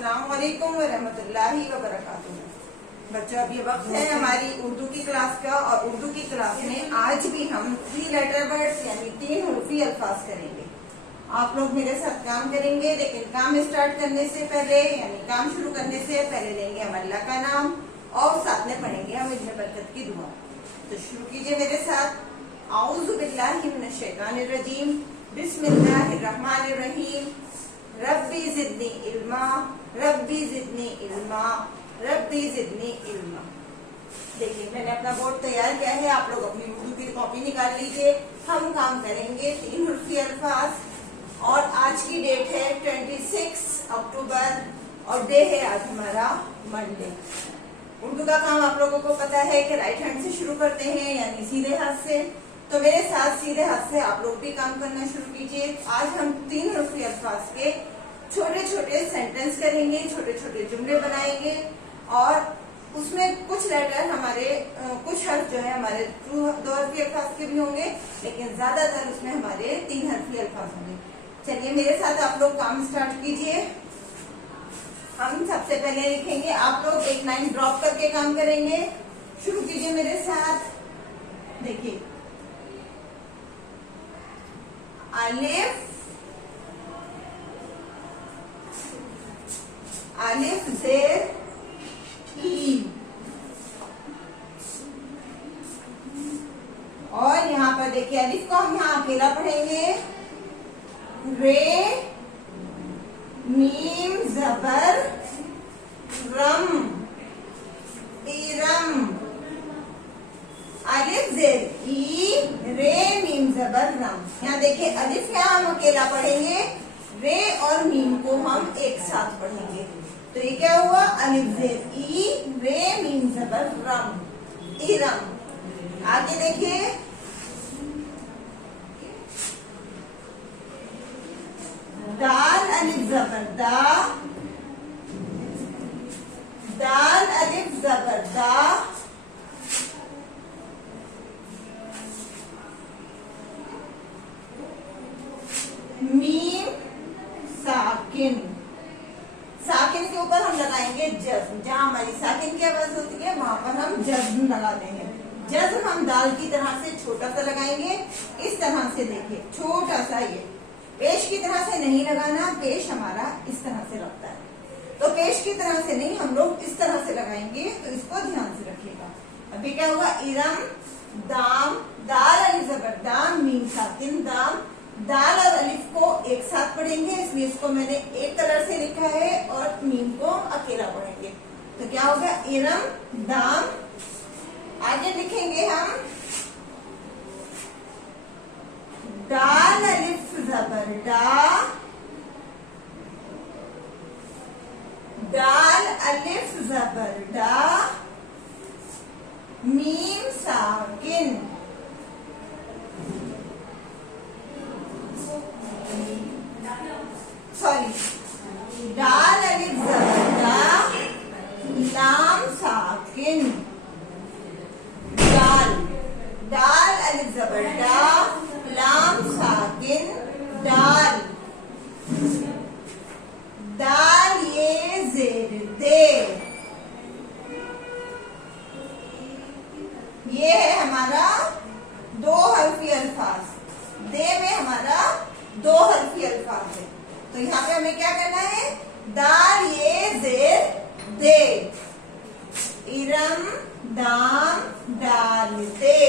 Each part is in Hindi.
अस्सलाम वालेकुम व रहमतुल्लाहि व बरकातुहू। बच्चों, अब ये वक्त है हमारी उर्दू की क्लास का और उर्दू की क्लास में आज भी हम 3 लेटर वर्ड्स यानी 3 हुर्फी अल्फाज करेंगे। आप लोग मेरे साथ काम करेंगे, लेकिन काम स्टार्ट करने से पहले यानी काम शुरू करने से पहले लेंगे हम अल्लाह का नाम और साथ में पढ़ेंगे हम इब्न बरकत की दुआ। तो शुरू कीजिए मेरे साथ। औज़ु बिल्लाहि मिनश शैतानिर रजीम, बिस्मिल्लाहिर रहमानिर रहीम। रब्बी ज़िदनी इल्मा, रब्बी ज़िदनी इल्मा, रब्बी ज़िदनी इल्मा। देखिए, मैंने अपना बोर्ड तैयार किया है, आप लोग अपनी उर्दू की कॉपी निकाल लीजिए। हम काम करेंगे 3 हुर्फी अल्फाज और आज की डेट है 26 अक्टूबर और डे है आज हमारा मंडे। उर्दू का काम आप लोगों को पता है कि राइट हैंड से शुरू करते हैं यानी सीधे हाथ से। तो मेरे साथ सीधे हाथ से आप लोग भी काम करना शुरू कीजिए। आज हम 3 हुर्फी अल्फाज के छोटे छोटे सेंटेंस करेंगे, छोटे छोटे जुमले बनाएंगे और उसमें कुछ लेटर हमारे कुछ हर्फ जो है हमारे 2 हर्फी अल्फाज के भी होंगे, लेकिन ज्यादातर उसमें हमारे 3 हर्फी अल्फाज होंगे। चलिए मेरे साथ आप लोग काम स्टार्ट कीजिए। हम सबसे पहले लिखेंगे, आप लोग एक लाइन ड्रॉप करके काम करेंगे। शुरू कीजिए मेरे साथ। देखिए, अलिफ, अलिफ ज़ेर ई, और यहाँ पर देखिए अलिफ को हम यहाँ अकेला पढ़ेंगे। रे, मीम जबर रम, इरम। अलिफ ज़ेर ई, रे मीम जबर रम। यहाँ देखिए अलिफ यहाँ हम अकेला पढ़ेंगे, रे और मीम को हम एक साथ पढ़ेंगे। तो ये क्या हुआ? अलिफ ज़ेर ई, रे मीम जबर रम, इरम। आगे देखिए, दाल अलिफ जबर दा, दाल अलिफ जबर दा, मीम साकिन। साकिन के ऊपर हम लगाएंगे जज्म। जहां हमारी साकिन की आवाज होती है वहां पर हम जज्म लगा देंगे। जज्म हम दाल की तरह से छोटा सा लगाएंगे, इस तरह से। देखिए छोटा सा, ये पेश की तरह से नहीं लगाना, पेश हमारा इस तरह से लगता है, तो पेश की तरह से नहीं, हम लोग इस तरह से लगाएंगे, तो इसको ध्यान से रखिएगा। अभी क्या हुआ? इरम, दाम, दाल अलिफ जबर दाम, मीम साकिन दाम। दाल और अलिफ को एक साथ पढ़ेंगे, इसलिए इसको मैंने एक कलर से लिखा है और मीम को अकेला पढ़ेंगे। तो क्या होगा? इरम, दाम। आगे लिखेंगे हम दाल अलिफ जबर दा, दाल अलिफ जबर दा, मीम साकिन। दाल अलिफ जबर दा, लाम साकिन। दाल, दाल अलिफ जबर दा, लाम साकिन, दाल। दाल ये ज़ेर दे। ये है हमारा 2 हर्फी अल्फाज। दे में हमारा 2 हर्फी अल्फाज है। तो यहाँ पे हमें क्या करना है? दाल ये ज़ेर दे, इरम दाम डाल दे।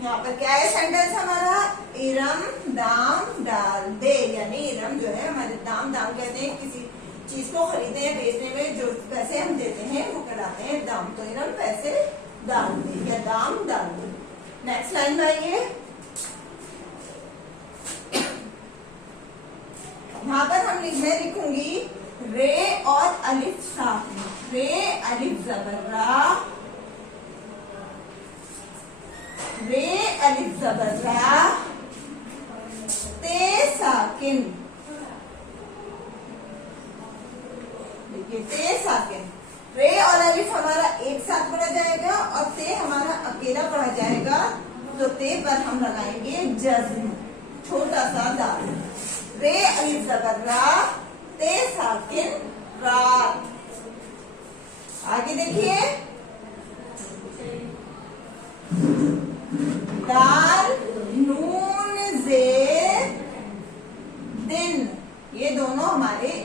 यहाँ पर क्या है सेंटेंस हमारा? इरम दाम डाल दे, यानी इरम जो है हमारे दाम, दाम कहते हैं किसी चीज को खरीदने या बेचने में जो पैसे हम देते हैं वो कहलाते हैं दाम। तो इरम पैसे डाल दे या दाम डाल दे। नेक्स्ट लाइन में आइए। यहाँ पर हम मैं लिखूंगी रे और अलिफ साथ में। रे अलिफ जबर रा, रे अलिफ जबर रा, ते साकिन। देखिए ते साकिन, रे और अलिफ हमारा एक साथ पढ़ा जाएगा और ते हमारा अकेला पढ़ा जाएगा। तो ते पर हम लगाएंगे जज्म, छोटा सा दाल। रे अलिफ जबर रा, ते सा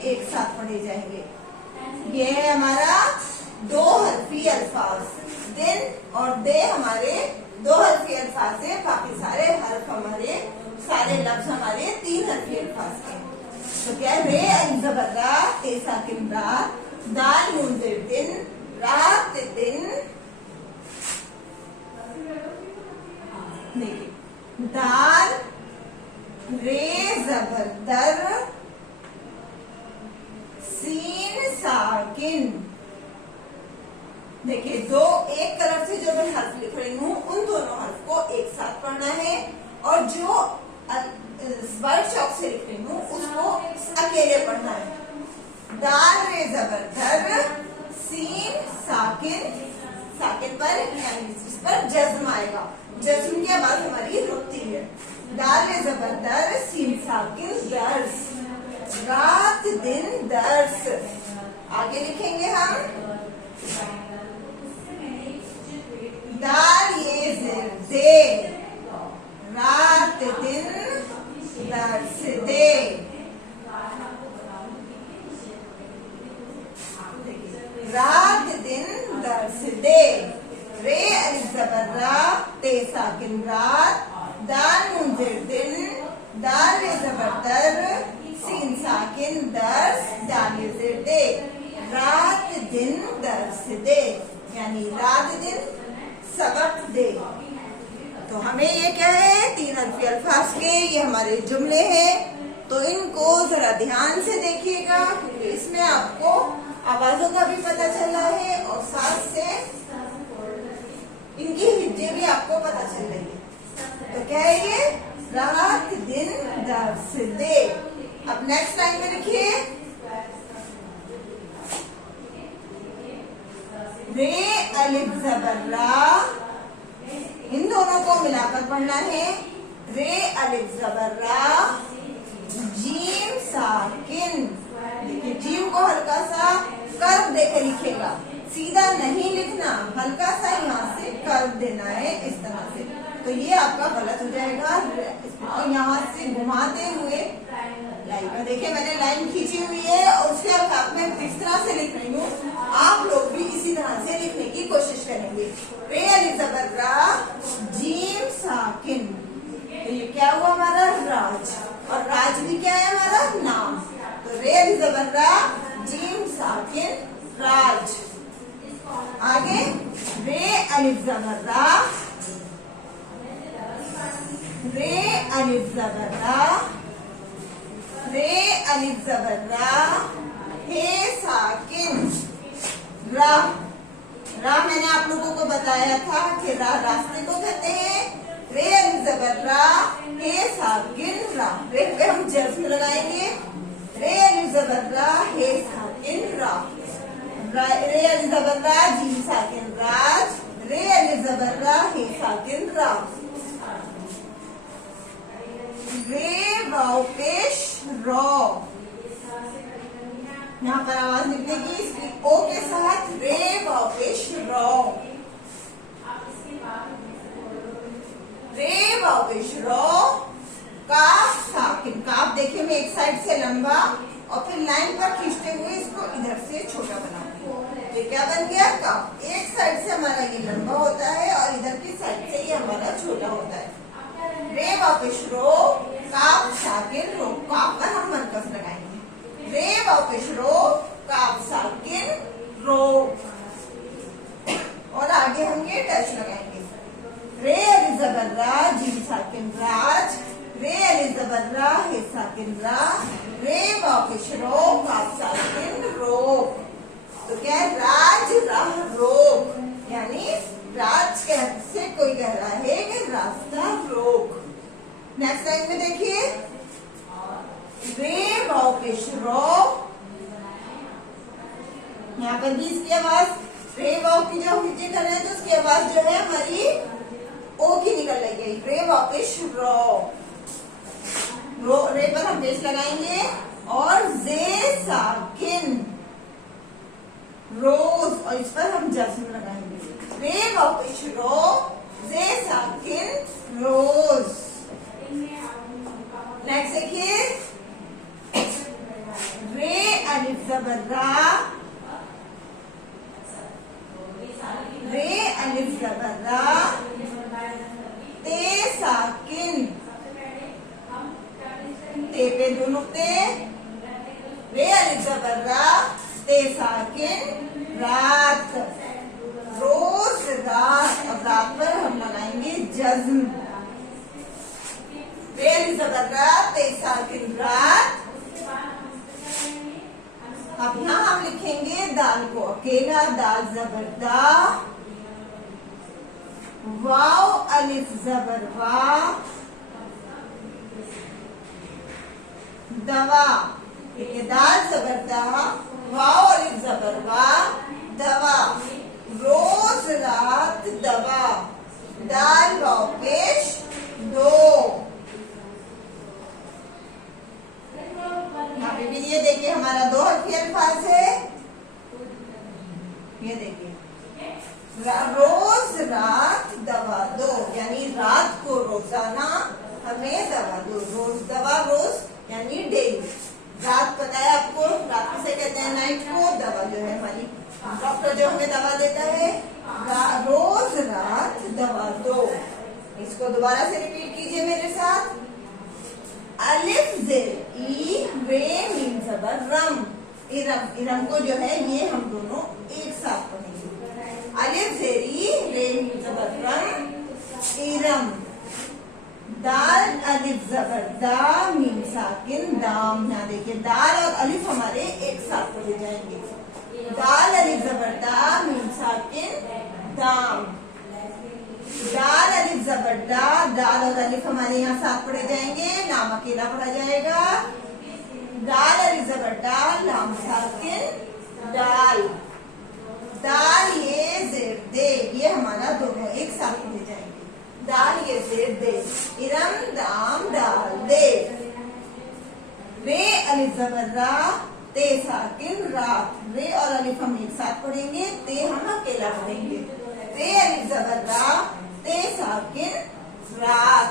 एक साथ पढ़े जाएंगे। ये है हमारा दो हरफी अल्फाज। दिन और दे हमारे दो हरफी अल्फाज है, बाकी सारे हर्फ हमारे, सारे लफ्ज हमारे तीन हरफी अल्फाज के। तो क्या रे अलिफ ज़बर रा, ते साकिन रात, दाल नून ज़ेर दिन, रात दिन। देखिए दाल, रे ज़बर दर, सीन साकिन। देखिए दो एक तरफ से जो मैं हर्फ लिख रही हूँ उन दोनों हर्फ को एक साथ पढ़ना है, और जो वर्ड चौक से लिख रही हूँ उसको अकेले पढ़ना है। दाल रे ज़बर दर, सीन साकिन, साकिन पर यानी इस पर जज्म आएगा, जज्म की आवाज हमारी रुकती है। दाल रे ज़बर दर, सीन साकिन दर्स, रात दिन दर्स। आगे लिखेंगे हम दाल ये ज़ेर दे, रात दिन दर्स दे। रात दिन दर्स दे। रे अलिफ ज़बर रा, ते साकिन रात, दाल नून ज़ेर दिन, दाल रे ज़बर दर, सीन साकिन दर्स, दाल ये ज़ेर दे। रात दिन दर्स दे यानी रात दिन सबक दे। तो हमें ये क्या है, तीन हरफी अल्फाज के ये हमारे जुमले हैं। तो इनको जरा ध्यान से देखिएगा, क्योंकि इसमें आपको आवाजों का भी पता चला है और साथ से इनकी हिज्जे भी आपको पता चल रही है। तो क्या है ये, रात दिन दर्स दे। अब नेक्स्ट लाइन में लिखिए रे अलिफ ज़बर रा, इन दोनों को मिलाकर पढ़ना है। रे अलिफ ज़बर रा, जीम साकिन। देखिए जीम को हल्का सा कर्व देके लिखेगा, सीधा नहीं लिखना, हल्का सा यहाँ से कर्व देना है इस तरह से। तो ये आपका गलत हो जाएगा। और यहाँ से घुमाते हुए लाइन में देखिए मैंने लाइन खींची हुई है और उसके अब मैं जिस तरह से लिख रही हूँ आप लोग भी इसी तरह से लिखने की कोशिश करेंगे। रे अलिफ ज़बर रा, जीम साकिन। तो ये क्या हुआ हमारा राज, और राज भी क्या है हमारा नाम। तो रे अलिफ ज़बर रा, जीम साकिन राज। आगे रे अलिफ ज़बर रा, रे अलिफ ज़बर रा, रे अलिफ ज़बर रा, हे साकिन रा। रा मैंने आप लोगों को बताया था कि रा रास्ते को कहते हैं। रे अलिफ ज़बर रा, हे साकिन रा। रे पे हम जज्म लगाएंगे। रे अलिफ ज़बर रा, हे साकिन रा। रे अलिफ ज़बर रा, जीम साकिन राज। रे अलिफ ज़बर रा, हे साकिन रा। रे वाव पेश रॉ, यहाँ पर आवाज निकलेगी इसकी ओ के साथ। रे वाव पेश रॉ, रे वाव पेश रॉ। काफ साकिन, काफ देखिए मैं एक साइड से लंबा और फिर लाइन पर खींचते हुए इसको इधर से छोटा बनाऊंगी। ये क्या बन गया काफ। एक साइड से हमारा ये लंबा होता है और इधर की साइड से ये हमारा छोटा होता है। रे वाव पेश रो, काफ साकिन रो। काफ पर हम मरकज लगाएंगे। रे वाव पेश रो, काफ साकिन रो। और आगे हम ये डैश लगाएंगे। रे अलिफ ज़बर रा, जीम साकिन राज। रे अलिफ ज़बर रा, हे साकिन रा। रे वाव पेश रो, काफ साकिन रो। तो क्या है, राज राह रोक, यानी राज से कोई कह रहा है कि रास्ता रोक। नेक्स्ट लाइन में देखिए रे वाव पेश रो, यहाँ पर भी इसकी आवाज रे वाव की जो हिज्जे कर रहे हैं तो उसकी आवाज जो है हमारी ओ की निकल रही है। रे वाव पेश रो, रे पर हम पेश लगाएंगे और जे साकिन रोज, और इस पर हम जज्म लगाएंगे। रे वाव पेश रो, जे साकिन रोज। नेक्स्ट देखिए रे जबर रा, रे अलिफ जबर रा, ते साकिन, ते पे दो नुक्ते, रे अलिफ जबर रा, ते साकिन, रात, रोज रात। और रात पर हम लगाएंगे जज्म, रे अलिफ जबर रा, ते साकिन, रात। अब यहाँ हम लिखेंगे दाल को अकेला, दाल जबर दा, वाव अलिफ जबर वा, दवा। देखिए दाल जबर दा, वाव अलिफ जबर वा, दवा, रोज रात दवा, दाल वाव पेश दो। यहाँ पे भी ये देखिए हमारा दो हरफी अल्फाज है। ये देखिए रोज रात दवा दो, यानी रात को रोजाना हमें दवा दो। रोज दवा, रोज यानी डेली। रात पता है आपको, रात किसे कहते हैं? नाइट को। दवा जो है हमारी डॉक्टर जो हमें दवा देता है। रोज रात दवा दो। इसको दोबारा से रिपीट कीजिए मेरे साथ। अलिफ जेर ई, रे मीम जबर रम, इरम। इरम को जो है ये हम दोनों एक साथ पढ़ेंगे। अलिफ जेर ई, रे मीम जबर रम, इरम। दाल अलिफ जबर दा, मीम साकिन दाम। यहाँ देखिए दाल और अलिफ हमारे एक साथ पढ़े जाएंगे। दाल अलिफ जबर दा, मीम साकिन दाम। दाल अलिफ जबर दा, दाल और अलिफ हमारे यहाँ साथ पढ़े जाएंगे, लाम अकेला पढ़ा जाएगा। दाल अलिफ जबर दा, लाम साकिन दाल। दाल ये जेर दे, ये हमारा दोनों एक साथ पढ़े जाएंगे। दाल ये जेर दे, इरम दाम दाल दे। रे अलिफ जबर रा, ते साकिन रात। रे और अलिफ हम एक साथ पढ़ेंगे, ते हम अकेला पढ़ेंगे। रे अलिफ जबर रा, ते साकिन रात।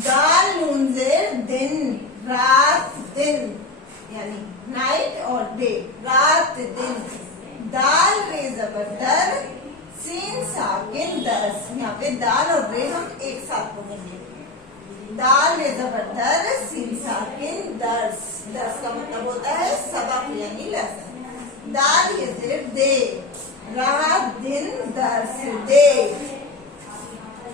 दाल नून जेर दिन, रात दिन, यानी नाइट और डे, रात दिन। दाल रे जबर दर, सीन साकिन दर्स। यहाँ पे दाल और रे हम एक साथ पढ़ेंगे। दाल रे जबर दर, सीन साकिन दर्स। दर्स का मतलब होता है सबक यानी लेसन। दाल ये जेर दे, रात दिन दर्स दे।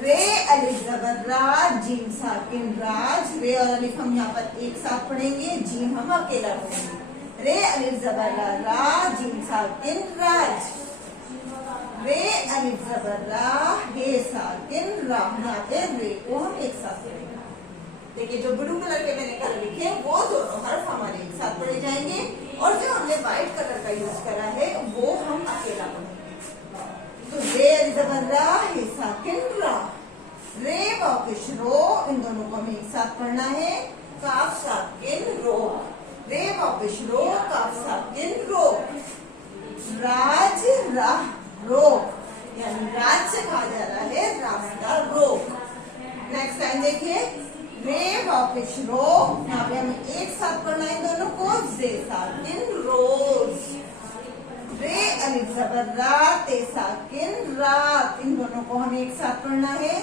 रे अलिफ जबर रा, जीम साकिन राज। रे और अलिफ हम यहाँ पर एक साथ पढ़ेंगे, जीम हम अकेला पढ़ेंगे। रे अलिफ जबर रा, रा जीम साकिन राज। रे अलिफ जबर रा, हे साकिन रा। यहाँ पे रे को हम एक साथ पढ़ेंगे। देखिए जो ब्लू कलर के मैंने कलर लिखे वो दोनों हर्फ हमारे एक साथ पढ़े जाएंगे, और जो हमने व्हाइट कलर का यूज करा है वो हम अकेला पढ़ेंगे। तो रे अलिफ जबर रा, हे साकिन रा। रे वाकिश रो, इन दोनों को हमें एक साथ पढ़ना है। काफ साकिन रो, रे वाकिश रो, काफ साकिन रो। राज राह रोक, यानी राज से कहा जा रहा है रास्ता रोक। नेक्स्ट टाइम देखिए, रे वाकिश रो, यहाँ पे हमें एक साथ पढ़ना है दोनों को। जे साकिन रोज। रे अलिफ जबर रा, ते साकिन रात। इन दोनों को हमें एक साथ पढ़ना है।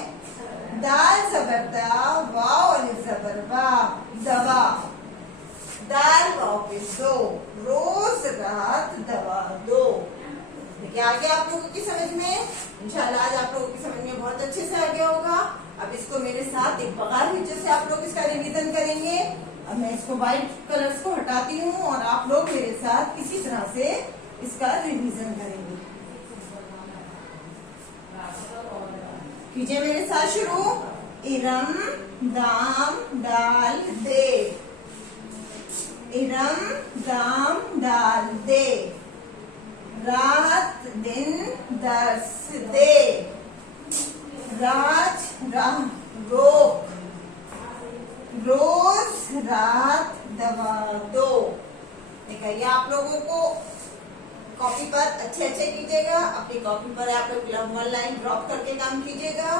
दाल जबर दा, वाव अलिफ जबर वा, दवा। दाल वाव पे दो, रोज रात दवा दो। देखिए आ गया आप लोगों की समझ में। इंशाल्लाह आज आप लोगों की समझ में बहुत अच्छे से आ गया होगा। अब इसको मेरे साथ एक बगार नीचे से आप लोग इसका रिवीजन करेंगे। अब मैं इसको व्हाइट कलर्स को हटाती हूँ और आप लोग मेरे साथ किसी तरह से इसका रिवीजन करेंगे। कीजिए मेरे साथ शुरू। इरम दाम दाल दे, इरम दाम दाल दे। रात दिन दर्स दे, राज राह रोक। रोज रात दवा दो। देखा ये आप लोगों को कॉपी पर अच्छे अच्छे कीजिएगा। अपनी कॉपी पर आप लोग 1 लाइन ड्रॉप करके काम कीजिएगा,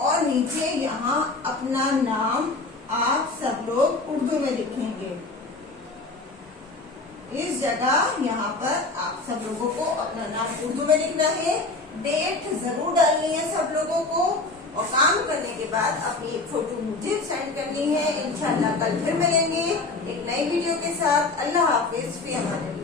और नीचे यहाँ अपना नाम आप सब लोग उर्दू में लिखेंगे। इस जगह यहाँ पर आप सब लोगों को अपना नाम उर्दू में लिखना है, डेट जरूर डालनी है सब लोगों को, और काम करने के बाद अपनी एक फोटो मुझे सेंड करनी है। इंशाल्लाह कल फिर मिलेंगे एक नई वीडियो के साथ। अल्लाह हाफिज, फी अमानिल्लाह।